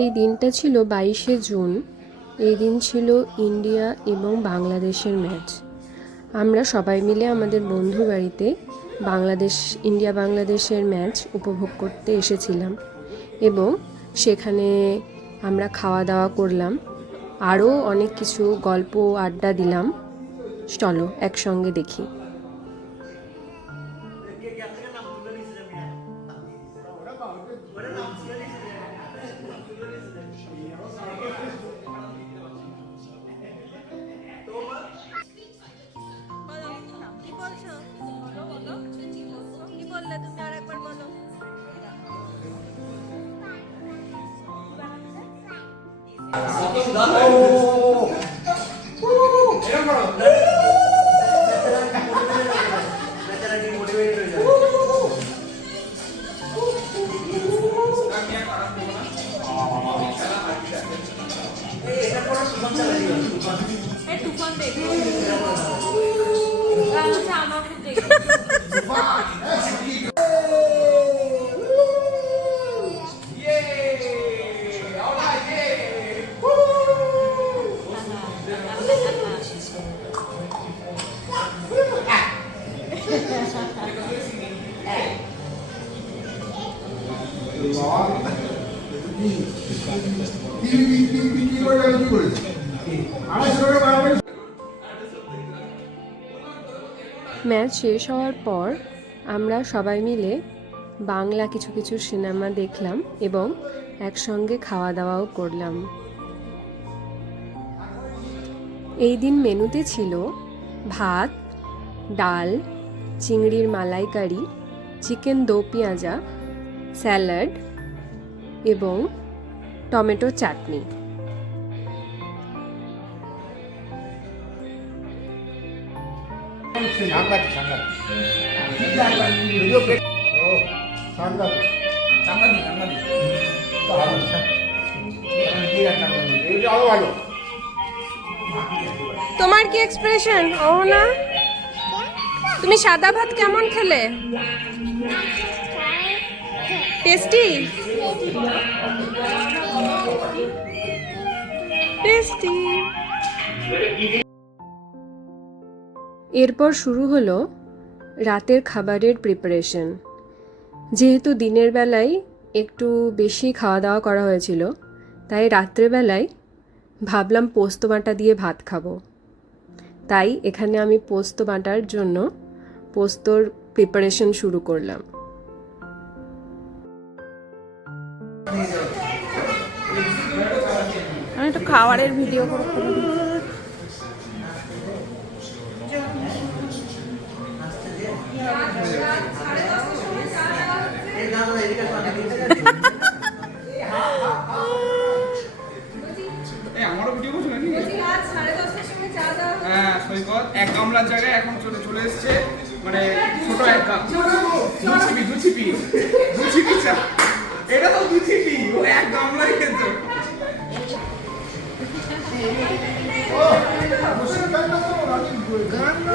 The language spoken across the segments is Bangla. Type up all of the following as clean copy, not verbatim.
এই দিনটা ছিল 22শে জুন। এই দিন ছিল ইন্ডিয়া এবং বাংলাদেশের ম্যাচ। আমরা সবাই মিলে আমাদের বন্ধু বাড়িতে ইন্ডিয়া বাংলাদেশের ম্যাচ উপভোগ করতে এসেছিলাম এবং সেখানে আমরা খাওয়া দাওয়া করলাম, আরও অনেক কিছু গল্প আড্ডা দিলাম। চলো একসঙ্গে দেখি। ম্যাচ শেষ হওয়ার পর আমরা সবাই মিলে বাংলা কিছু কিছু সিনেমা দেখলাম এবং একসঙ্গে খাওয়া দাওয়াও করলাম। এই দিন মেনুতে ছিল ভাত, ডাল, চিংড়ির মালাইকারি, চিকেন দো পেঁয়াজা, স্যালাড এবং টমেটো চাটনি। তোমার কি এক্সপ্রেশন? ও না, তুমি সাদা ভাত কেমন খেলে? Tasty tasty. এরপর শুরু হলো রাতের খাবারের প্রিপারেশন। যেহেতু দিনের বেলায় একটু বেশি খাওয়া দাওয়া করা হয়েছিল, তাই রাত্রেবেলায় ভাবলাম পোস্ত বাটা দিয়ে ভাত খাবো। তাই এখানে আমি পোস্ত বাটার জন্য পোস্তর প্রিপারেশন শুরু করলাম। আমি একটু খাবারের ভিডিও করব। এক গামলার জায়গায় এখন চলে এসছে, মানে ছোট এক কাপ দুছিপি চা। এটা তো দুছিপি, ও এক গামলাই খেতে।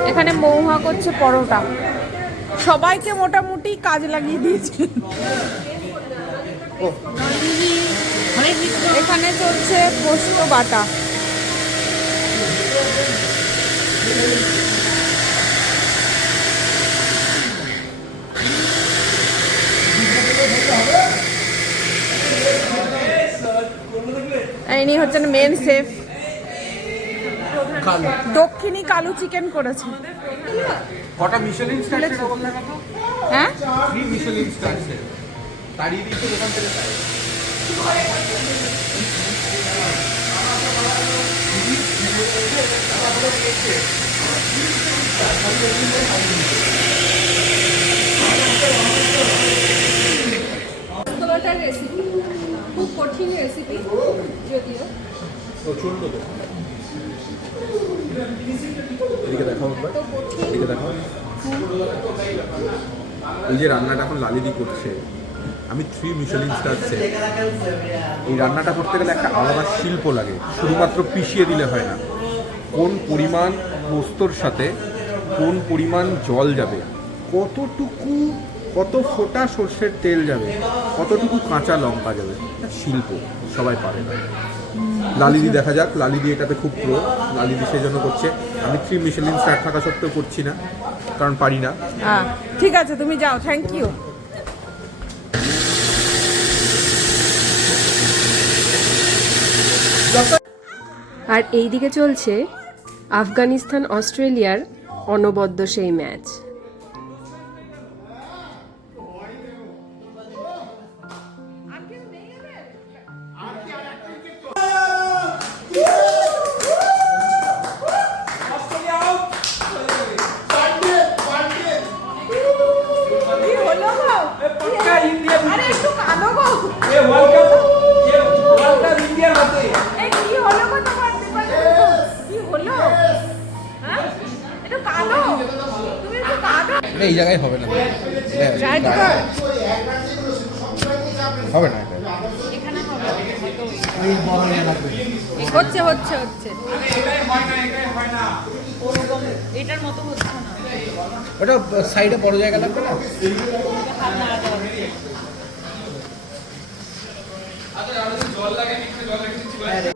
এখানে মৌহা করছে পরোটা, সবাইকে মোটামুটি কাজ লাগিয়ে দিয়েছে। এখানে চলছে পোস্ত বাটা। ইনি হচ্ছেন মেন শেফ। দক্ষিণী কালু চিকেন করেছে। কটা মিশেলিন স্টার এর খবর দেখা তো? হ্যাঁ, 3 মিশেলিন স্টার এর তাড়িয়ে দিয়েছে দোকান থেকে। রেসিপি খুব কঠিন রেসিপি, যদিও প্রচন্ড। এদিকে দেখাও, এদিকে দেখাও। এই যে রান্নাটা এখন লালিদি করছে, আমি 3 মিশেলিন স্টার শেফ। এই রান্নাটা করতে গেলে একটা আলাদা শিল্প লাগে, শুধুমাত্র পিষিয়ে দিলে হয় না। কোন পরিমাণ পোস্তর সাথে কোন পরিমাণ জল যাবে, কতটুকু কত ফোঁটা সর্ষের তেল যাবে, কতটুকু কাঁচা লঙ্কা যাবে, এটা শিল্প, সবাই পারে না। লালিদি দেখা যাক, লালিদি এটাতে খুব প্রো, লালিদি সেই জন্য করছে। আমি 3 মিশেলিন স্টার থাকা সত্ত্বেও করছি না, কারণ পারি না। ঠিক আছে, তুমি যাও, থ্যাংক ইউ। আর এইদিকে চলছে আফগানিস্তান অস্ট্রেলিয়ার অনবদ্য সেই ম্যাচ। কি হলো গো? আরে একটু কাঁদো গো। এই কি হলো গো তোমার? কি হলো? হ্যাঁ? একটু কাঁদো। তুমি একটু কাঁদো। এই জায়গায় হবে না, ট্রাই তো কর। হবে না। এখানে হবে। হচ্ছে হচ্ছে হচ্ছে। এটাই হয় না, এটাই হয় না। ওরকম এটার মতো হচ্ছে না। ওটা সাইডে বড় জায়গা লাগবে না। হাত নাড়াতে হবে। জল লাগে, জল রেখে দিচ্ছি।